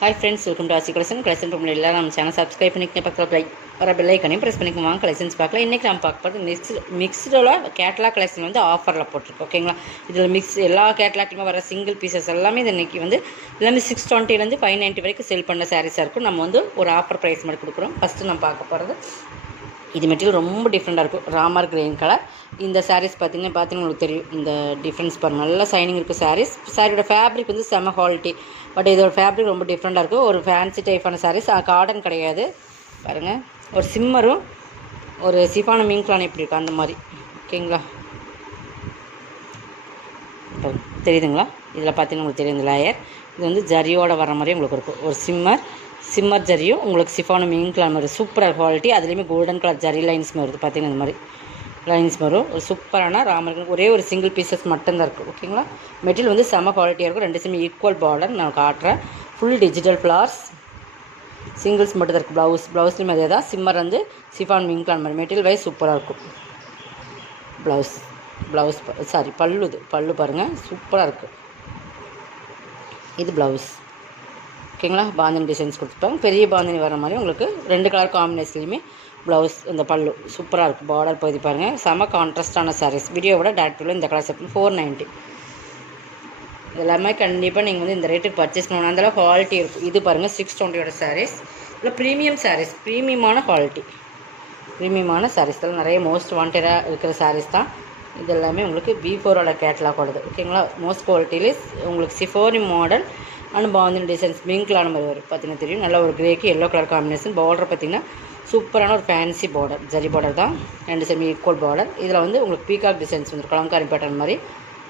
Hi friends, welcome to ஆசி collection ரூமில் எல்லாம் நம்ம சேனல் சப்ஸ்கிரைப் பண்ணிக்க பக்கத்தில் வர பெல் ஐக்கனையும் ப்ரெஸ் பண்ணிக்க கலெக்ஷன்ஸ் பார்க்கலாம். இன்றைக்கி நம்ம பார்க்க போகிறது மிக்ஸ்டோட கேட்லாக் கலெக்ஷன் வந்து ஆஃபரில் போட்டிருக்கோம். ஓகேங்களா, இதில் எல்லா கேட்லாக்லையுமே வர சிங்கிள் பீசஸ் எல்லாமே இது இன்றைக்கி வந்து எல்லாமே 620 590 வரைக்கும் செல் பண்ண சாரீஸாக இருக்கும். நம்ம வந்து ஒரு ஆஃபர் ப்ரைஸ் மாதிரி கொடுக்குறோம். ஃபஸ்ட்டு நம்ம பார்க்க போகிறது இது மெட்டீரியல் ரொம்ப டிஃப்ரெண்ட்டாக இருக்கும். Ramar green colour. இந்த சாரீஸ் பார்த்தீங்கன்னா உங்களுக்கு தெரியும் இந்த டிஃப்ரென்ஸ் பாருங்கள். நல்லா சைனிங் இருக்கும் சாரியோட ஃபேப்ரிக் வந்து செம குவாலிட்டி. பட் இதோட ஃபேப்ரிக் ரொம்ப டிஃப்ரெண்ட்டாக இருக்கும். ஒரு ஃபேன்சி டைப்பான சாரீஸ், காட்டன் கிடையாது. பாருங்கள், ஒரு சிம்மரும் ஒரு சிஃபான மீன்க்லான் எப்படி இருக்கும் அந்த மாதிரி. ஓகேங்களா, தெரியுதுங்களா? இதில் பார்த்தீங்கன்னா உங்களுக்கு தெரியும் இந்த லேயர். இது வந்து ஜரியோட வர மாதிரி உங்களுக்கு இருக்கும். ஒரு சிம்மர் ஜரியும் உங்களுக்கு சிஃபான மீன்க்லான் மாதிரி சூப்பராக குவாலிட்டி. அதுலேயுமே கோல்டன் கலர் ஜரி லைன்ஸ் வருது. பார்த்தீங்கன்னா இந்த மாதிரி லைன்ஸ் வரும். ஒரு சூப்பரான ராமருக்கு ஒரே ஒரு சிங்கிள் பீசஸ் மட்டும்தான் இருக்குது. ஓகேங்களா, மெட்டீரியல் வந்து செம்ம குவாலிட்டியாக இருக்கும். ரெண்டு சேமே ஈக்குவல் பார்டர் நான் காட்டுறேன். ஃபுல் டிஜிட்டல் ஃப்ளார்ஸ், சிங்கிள்ஸ் மட்டும் தான் இருக்குது. ப்ளவுஸ்லேயும் அதே தான். சிம்மர் வந்து சிஃபான் மீன்க்லான் மாதிரி மெட்டீரியல் வைஸ் சூப்பராக இருக்கும். பல்லு பாருங்கள், சூப்பராக இருக்குது. இது ப்ளவுஸ். ஓகேங்களா, பாந்தினி டிசைன்ஸ் கொடுத்துருப்பாங்க. பெரிய பாந்தினி வர மாதிரி உங்களுக்கு 2 கலர் காம்பினேஷன்லையுமே ப்ளவுஸ். இந்த பல்லு சூப்பராக இருக்குது. பார்டர் பகுதி பாருங்கள், செம கான்ட்ராஸ்டான சாரீஸ். வீடியோவோட டேரக்டில் இந்த கலர் செட் 490. எல்லாமே கண்டிப்பாக நீங்கள் வந்து இந்த ரேட்டுக்கு பர்ச்சேஸ் பண்ணணும். அந்தளவு குவாலிட்டி இருக்கும். இது பாருங்கள் 620 சாரீஸ். இல்லை ப்ரீமியம் சாரீஸ், ப்ரீமியமான குவாலிட்டி, ப்ரீமியமான சாரீஸ். இதெல்லாம் நிறைய மோஸ்ட் வாண்டடாக இருக்கிற சாரீஸ் தான். இது எல்லாமே உங்களுக்கு V4ஓட கேட்லாக் ஓடுது. ஓகேங்களா, மோஸ்ட் குவாலிட்டியிலே உங்களுக்கு சிஃபோனி மாடல் அண்ட் பாந்தினி டிசைன்ஸ் மீன்க்லான மாதிரி வரும். பார்த்தீங்கன்னா தெரியும். நல்ல ஒரு கிரேக்கு எல்லோ கலர் காம்பினேஷன். பார்டர் பார்த்திங்கன்னா சூப்பரான ஒரு ஃபேன்சி பார்டர், ஜரி பார்டர் தான். 2 சேமி ஈக்குவல் பார்டர். இதில் வந்து உங்களுக்கு பீகாக் டிசைன்ஸ் வந்துடும். கலங்காரி பேட்டர்ன் மாதிரி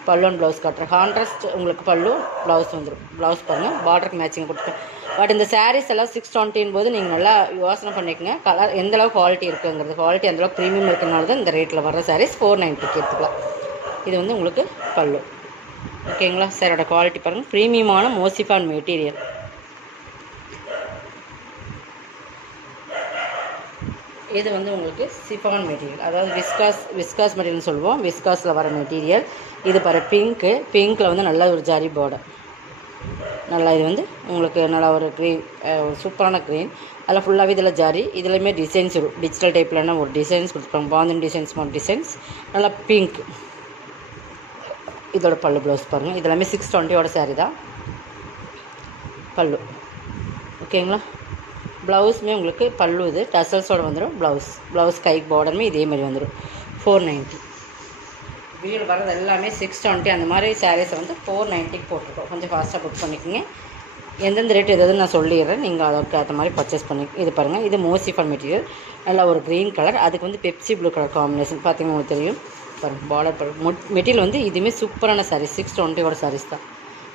பல்லு அண்ட் ப்ளவுஸ் காட்டுறேன். கான்ட்ராஸ்ட் உங்களுக்கு பல்லு ப்ளவுஸ் வந்துடும். ப்ளவுஸ் பாருங்கள், பார்டருக்கு மேட்சிங் கொடுத்துருக்கேன். பட் இந்த சாரீஸ் எல்லாம் 620 போது நீங்கள் நல்லா யோசனை பண்ணிக்கோங்க. கலர் எந்தளவு குவாலிட்டி இருக்குங்கிறது. குவாலிட்டி அந்தளவுக்கு ப்ரீமியம் இருக்கிறனால தான் இந்த ரேட்டில் வர சாரீஸ் 490 எடுத்துக்கலாம். இது வந்து உங்களுக்கு பல்லு. ஓகேங்களா, சாரோட குவாலிட்டி பாருங்கள். ப்ரீமியமான மோசிஃபான் மெட்டீரியல். இது வந்து உங்களுக்கு சிஃபான் மெட்டீரியல், அதாவது விஸ்காஸ் மெட்டீரியல்னு சொல்லுவோம். விஸ்காஸில் வர மெட்டீரியல். இது பாரு பிங்க்கில் வந்து நல்ல ஒரு ஜரி பார்டர். நல்லா இது வந்து உங்களுக்கு நல்லா ஒரு க்ரீன், ஒரு சூப்பரான க்ரீன். அதில் ஃபுல்லாகவே இதில் ஜரி. இதுலையுமே டிசைன்ஸ் வரும். டிஜிட்டல் டைப்லன்னா ஒரு டிசைன்ஸ் கொடுத்துருப்பாங்க. பாந்தினி டிசைன்ஸ் மாதிரி டிசைன்ஸ். நல்லா பிங்க். இதோட பல்லு ப்ளவுஸ் பாருங்கள். இதெல்லாமே 620ஓட சாரீ தான். பல்லு. ஓகேங்களா, ப்ளவுஸுமே உங்களுக்கு பல்லு இது டசல்ஸோடு வந்துடும். ப்ளவுஸ் கை பார்டருமே இதே மாதிரி வந்துடும். 490. வீடியோவில் வர்றது எல்லாமே 620. அந்த மாதிரி சாரீஸை வந்து 490க்கு போட்டிருக்கோம். கொஞ்சம் ஃபாஸ்ட்டாக புக் பண்ணிக்கோங்க. எந்தெந்த ரேட் எதாவது நான் சொல்லிடுறேன். நீங்கள் அதற்கு ஏற்ற மாதிரி பர்ச்சேஸ் பண்ணி. இது பாருங்கள், இது மோசிஃபான் மெட்டீரியல். நல்லா ஒரு க்ரீன் கலர். அதுக்கு வந்து பெப்சி ப்ளூ கலர் காம்பினேஷன். பார்த்தீங்கன்னா உங்களுக்கு தெரியும் பாருங்கள். பார்டர் மெட்டீரியல் வந்து இதுவுமே சூப்பரான சாரீஸ். 620ஓட சாரீஸ் தான்.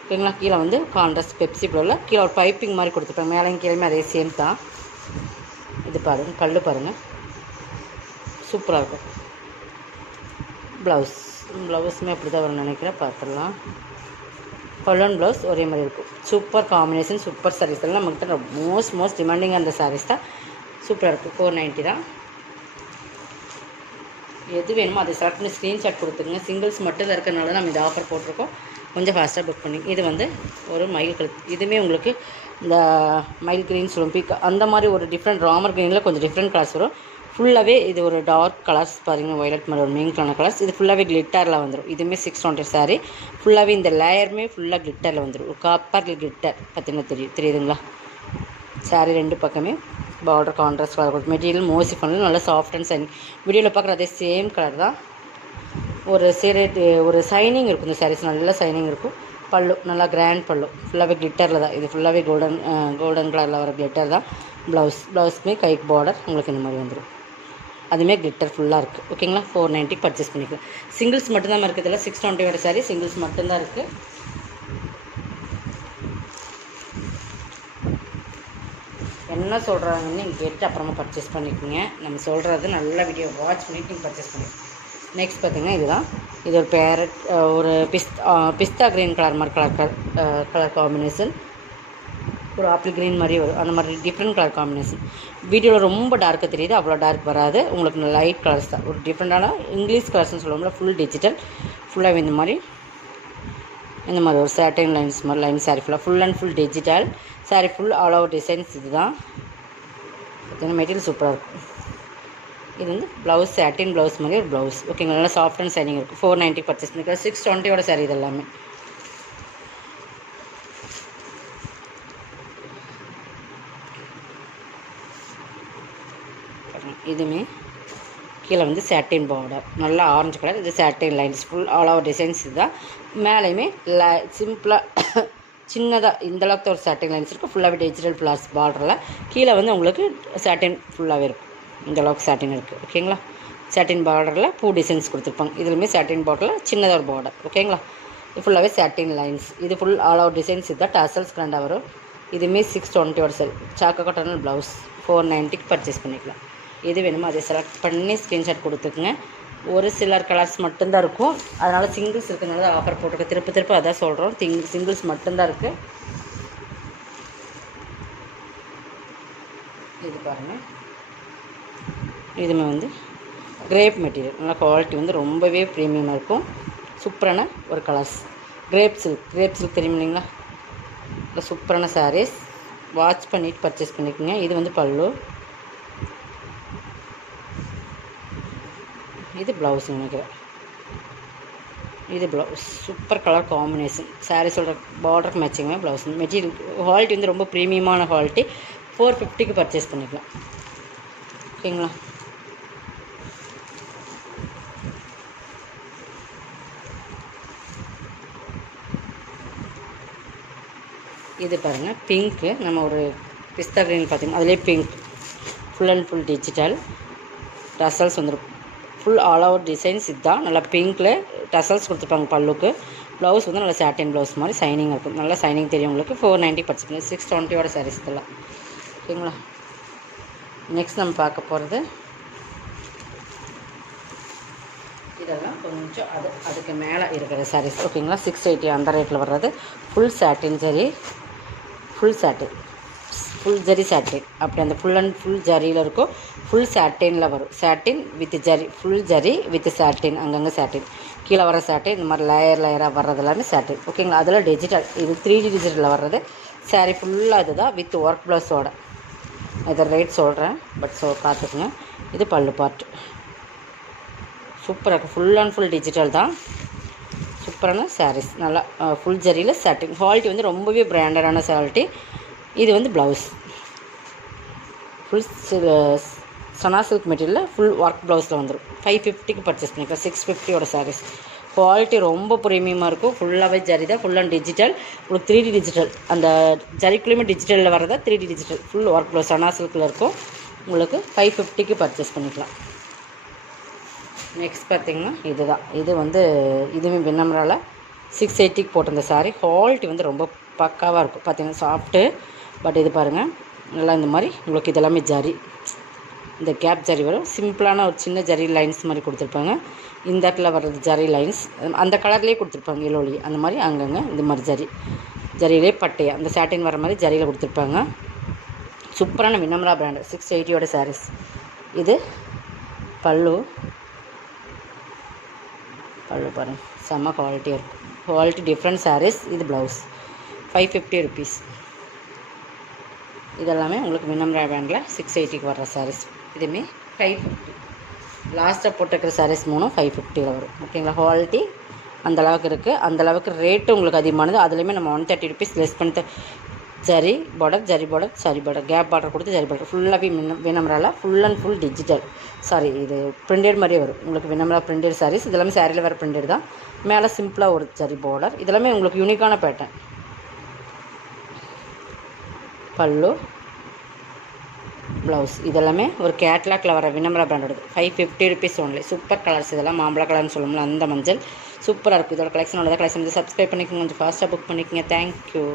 ஓகேங்களா, கீழே வந்து கான்ட்ராஸ்ட் பெப்சி ப்ளூவில் கீழே ஒரு பைப்பிங் மாதிரி கொடுத்துருப்பாங்க. மேலே கீழே அதே சேம் தான். இது பாருங்கள், பல்லு பாருங்கள், சூப்பராக இருக்கும். ப்ளவுஸுமே அப்படி தான் வரும்னு நினைக்கிறேன். பார்த்துடலாம். பல்லு அண்ட் ப்ளவுஸ் ஒரே மாதிரி இருக்கும். Super combination, super saris. எல்லாம் நம்மகிட்ட மோஸ்ட் டிமாண்டிங் அந்த சாரீஸ் தான். சூப்பராக இருக்குது. 490 தான். எது வேணுமோ அதை செலக்ட் பண்ணி ஸ்க்ரீன்ஷாட் கொடுத்துருங்க. சிங்கிள்ஸ் மட்டும் தான் இருக்கிறனால நம்ம இந்த ஆஃபர் போட்டிருக்கோம். கொஞ்சம் ஃபாஸ்ட்டாக புக் பண்ணி. இது வந்து ஒரு மயில் கலர். இதுவுமே உங்களுக்கு இந்த மயில் க்ரீன் சொல்லுவோம், பீக் அந்த மாதிரி ஒரு டிஃப்ரெண்ட் ராமர் க்ரீனில் கொஞ்சம் டிஃப்ரெண்ட் கலர்ஸ் வரும். ஃபுல்லாகவே இது ஒரு டார்க் கலர்ஸ் பாருங்கள். வயலட் மாதிரி ஒரு மீன்கான கலர்ஸ். இது ஃபுல்லாகவே கிளிட்டரில் வந்துடும். இதுவுமே 620 சாரீ. ஃபுல்லாகவே இந்த லேயருமே ஃபுல்லாக கிளிட்டரில் வந்துடும். ஒரு காப்பர் கிளிட்டர் பார்த்தீங்கன்னா தெரியுதுங்களா? சாரீ 2 பக்கமே பார்டர் கான்ட்ராஸ்ட் கலர் கொடுக்கும். மெட்டீரியல் மோசிஃபான் நல்லா சாஃப்ட் அண்ட் சைனிங். வீடியோவில் பார்க்குற அதே சேம் கலர் தான். ஒரு சைனிங் இருக்கும். இந்த சாரீஸ் நல்லா சைனிங் இருக்கும். பல்லு நல்லா கிராண்ட் பல்லு. ஃபுல்லாகவே கிளிட்டரில் தான். இது ஃபுல்லாகவே கோல்டன் கலரில் வர கிளிட்டர் தான். ப்ளவுஸ்மே கைக்கு பார்டர் உங்களுக்கு இந்த மாதிரி வந்துடும். அதுவுமே கிளிட்டர் ஃபுல்லாக இருக்குது. ஓகேங்களா, 490 பர்ச்சேஸ் பண்ணிக்கலாம். சிங்கிள்ஸ் மட்டும்தான் இருக்குது. இதில் 620ஓட சாரீ சிங்கிள்ஸ் மட்டும்தான் இருக்குது. என்ன சொல்கிறாங்கன்னு நீங்கள் கேட்டு அப்புறமா பர்ச்சேஸ் பண்ணிக்கோங்க. நம்ம சொல்கிறது நல்ல வீடியோ வாட்ச் பண்ணிட்டு நீங்கள் பர்ச்சேஸ் பண்ணிக்கோங்க. நெக்ஸ்ட் பார்த்திங்கன்னா இதுதான். இது ஒரு பேரட், ஒரு பிஸ்தா க்ரீன் கலர் மாதிரி கலர் காம்பினேஷன். ஒரு ஆப்பிள் க்ரீன் மாதிரி வரும். அந்த மாதிரி டிஃப்ரெண்ட் கலர் காம்பினேஷன். வீடியோவில் ரொம்ப டார்க்காக தெரியுது, அவ்வளோ டார்க் வராது. உங்களுக்கு லைட் கலர்ஸ் தான். ஒரு டிஃப்ரெண்ட்டான இங்கிலீஷ் கலர்ஸ்னு சொல்லுவோம்ல, ஃபுல் டிஜிட்டல். ஃபுல்லாக இந்த மாதிரி இந்த மாதிரி ஒரு சாட்டின் லைன்ஸ் மாதிரி line sari full and full digital sari full all over designs. இது தான் பார்த்தீங்கன்னா மெட்டீரியல் சூப்பராக இருக்கும். இது வந்து ப்ளவுஸ் சாட்டின் ப்ளவுஸ் மாதிரி ஒரு ப்ளவுஸ். ஓகேங்களா, நல்லா சாஃப்ட் அண்ட் சைனிங் இருக்கும். 490 பர்ச்சேஸ் பண்ணிக்கலாம். 620 சாரீ இது எல்லாமே. இதுவுமே கீழே வந்து சாட்டின் பார்டர், நல்லா ஆரஞ்சு கலர். இது சாட்டின் lines full all over designs. இதுதான் மேலேயுமே சிம்பிளாக சின்னதாக இந்தளவுக்கு ஒரு சாட்டின் லைன்ஸ் இருக்குது. ஃபுல்லாகவே டிஜிட்டல் ப்ளஸ் பார்டரில் கீழே வந்து உங்களுக்கு சாட்டின் ஃபுல்லாகவே இருக்கும். இந்தளவுக்கு சாட்டின் இருக்குது. ஓகேங்களா, சாட்டின் பார்டரில் பூ டிசைன்ஸ் கொடுத்துருப்பாங்க. இதுலேயுமே சாட்டின் பார்டரில் சின்னதாக ஒரு பார்டர். ஓகேங்களா, இது ஃபுல்லாகவே சாட்டின் லைன்ஸ். இது ஃபுல் ஆல் ஓவர் டிசைன்ஸ். இதுதான் டசல்ஸ் கிராண்டாக வரும். இதுவுமே 620 சாரி சாக்கோ காட்டன் ப்ளவுஸ் 490 பர்ச்சேஸ் பண்ணிக்கலாம். எது வேணுமோ அதை செலக்ட் பண்ணி ஸ்க்ரீன்ஷாட் கொடுத்துக்குங்க. ஒரு சிலர் கலர்ஸ் மட்டும்தான் இருக்கும், அதனால் சிங்கிள்ஸ் இருக்கிறதுனால தான் ஆஃபர் போட்டிருக்கு. திருப்ப அதான் சொல்கிறோம், சிங்கிள்ஸ் மட்டும்தான் இருக்குது. இது பாருங்கள், இதுமே வந்து கிரேப் மெட்டீரியல், நல்லா குவாலிட்டி வந்து ரொம்பவே ப்ரீமியமாக இருக்கும். சூப்பரான ஒரு கலர்ஸ். கிரேப் சில்க் தெரியும் இல்லைங்களா, இல்லை சூப்பரான சாரீஸ். வாட்ச் பண்ணிவிட்டு பர்ச்சேஸ் பண்ணிக்கோங்க. இது வந்து பல்லு, இது ப்ளவுஸ் நினைக்கிறேன். இது ப்ளவுஸ் சூப்பர் கலர் காம்பினேஷன். சாரீஸோட பார்டருக்கு மேட்சிங்காக ப்ளவுஸ். மெட்டீரியல் குவாலிட்டி வந்து ரொம்ப ப்ரீமியமான குவாலிட்டி. 450 பர்ச்சேஸ் பண்ணிக்கலாம். ஓகேங்களா, இது பாருங்கள் பிங்க்கு. நம்ம ஒரு பிஸ்தா க்ரீன் பார்த்திங்கன்னா அதிலே pink full and full digital tassels வந்துடும். Full all over designs. இதுதான் நல்லா பிங்க்கில் டசல்ஸ் கொடுத்துருப்பாங்க பல்லுக்கு. ப்ளவுஸ் வந்து நல்லா சாட்டின் ப்ளவுஸ் மாதிரி சைனிங் இருக்கும். நல்லா சைனிங் தெரியும் உங்களுக்கு. 490 பர்ச்சேஸ் பண்ணி 620 சாரீஸ் இதெல்லாம். ஓகேங்களா, நெக்ஸ்ட் நம்ம பார்க்க போகிறது இதெல்லாம் கொஞ்சம் அதுக்கு மேலே இருக்கிற சாரீஸ். ஓகேங்களா, 680 அந்த ரேட்டில் வர்றது. ஃபுல் சாட்டின் ஜரி, ஃபுல் ஜரி சாட்டின். அப்படி அந்த ஃபுல் அண்ட் ஃபுல் ஜரியில் இருக்கும். ஃபுல் சாட்டினில் வரும். Satin with zari, full zari with satin. அங்கங்கே சாட்டின், கீழே வர சாட்டின். இந்த மாதிரி லேயராக வர்றது எல்லாமே சாட்டின். ஓகேங்களா, அதில் டிஜிட்டல். இது 3D டிஜிட்டலில் வர்றது. சாரீ ஃபுல்லாக இதுதான் வித் ஒர்க் ப்ளவுஸோட. இதை ரேட் சொல்கிறேன், பட் பார்த்துக்குங்க. இது பல்லு பார்ட். சூப்பராக இருக்குது. ஃபுல் அண்ட் ஃபுல் டிஜிட்டல் தான். சூப்பரான சாரீஸ். நல்லா ஃபுல் ஜரியில் சாட்டின். குவாலிட்டி வந்து ரொம்பவே பிராண்டடான குவாலிட்டி. இது வந்து ப்ளவுஸ் ஃபுல் சனா சில்க் மெட்டீரியலில் ஃபுல் ஒர்க் ப்ளவுஸில் வந்துடும். 550 பர்ச்சேஸ் பண்ணிக்கலாம். 650 சாரீஸ். குவாலிட்டி ரொம்ப ப்ரீமியமாக இருக்கும். ஃபுல்லாகவே ஜரி தான். Full and digital. உங்களுக்கு 3D டிஜிட்டல். அந்த ஜரிக்குள்ளேயுமே டிஜிட்டலில் வரதா 3D digital. Full work blouse சனா சில்கில் இருக்கும். உங்களுக்கு 550 பர்ச்சேஸ் பண்ணிக்கலாம். நெக்ஸ்ட் பார்த்திங்கன்னா இதுதான். இது வந்து இதுவுமே விண்ணமரால் 680 போட்டிருந்த சாரீ. குவாலிட்டி வந்து ரொம்ப பக்காவாக இருக்கும். பார்த்திங்கன்னா சாஃப்ட்டு. பட் இது பாருங்கள், நல்லா இந்த மாதிரி உங்களுக்கு இதெல்லாமே ஜரி, இந்த கேப் ஜரி வரும். சிம்பிளான ஒரு சின்ன ஜரி லைன்ஸ் மாதிரி கொடுத்துருப்பாங்க. இந்த இடத்துல வர்றது ஜரி லைன்ஸ் அந்த கலர்லேயே கொடுத்துருப்பாங்க. எல்லோலி அந்த மாதிரி அங்கங்கே இந்த மாதிரி ஜரியிலே பட்டையாக அந்த சாட்டின் வர மாதிரி ஜரியில் கொடுத்துருப்பாங்க. சூப்பரான விண்ணமரா பிராண்டு 680 சாரீஸ். இது பல்லு பாருங்கள், செம்ம குவாலிட்டியாக இருக்கும். Quality different saris. இது ப்ளவுஸ் 550 ருபீஸ். இதெல்லாமே உங்களுக்கு விண்ணமரா பிராண்டில் 680 வர்ற சாரீஸ். இதுவுமே 550. லாஸ்ட்டாக போட்டுருக்கிற சாரீஸ் 3 550 வரும். ஓகேங்களா, குவாலிட்டி அந்தளவுக்கு இருக்குது. அந்தளவுக்கு ரேட்டு உங்களுக்கு அதிகமானது. அதுலேயுமே நம்ம 130 ருபீஸ் லெஸ் பண்ணி ஜரி பார்டர் கேப் பார்டர் கொடுத்து ஜரி பார்டர் ஃபுல்லாகவே விண்ணமராவில் full and full digital. Sari, இது பிரிண்டட் மாதிரியே வரும் உங்களுக்கு. விண்ணமரா பிரிண்டட் சாரீஸ். இதெல்லாமே சாரியில் வர பிரிண்டட் தான். மேலே சிம்பிளாக ஒரு ஜரி பார்டர். இதெல்லாமே உங்களுக்கு யூனிக்கான பேட்டர்ன். பல்லு ப்ளவுஸ் இதெல்லாமே ஒரு கேட்லாக்ல வர விண்ணமரா பிராண்டோட 550 ருபீஸ் ஒன்லி. Super colours. இதெல்லாம் மாம்பழ கலர்னு சொல்லணும்ல, அந்த மஞ்சள் சூப்பராக இருக்குது. இதோட கலெக்ஷன் உள்ளதாக கலெக்ஷன் வந்து சப்ஸ்கிரைப் பண்ணிக்கோங்க. கொஞ்சம் ஃபாஸ்ட்டாக புக் பண்ணிக்கோங்க. தேங்க்யூ.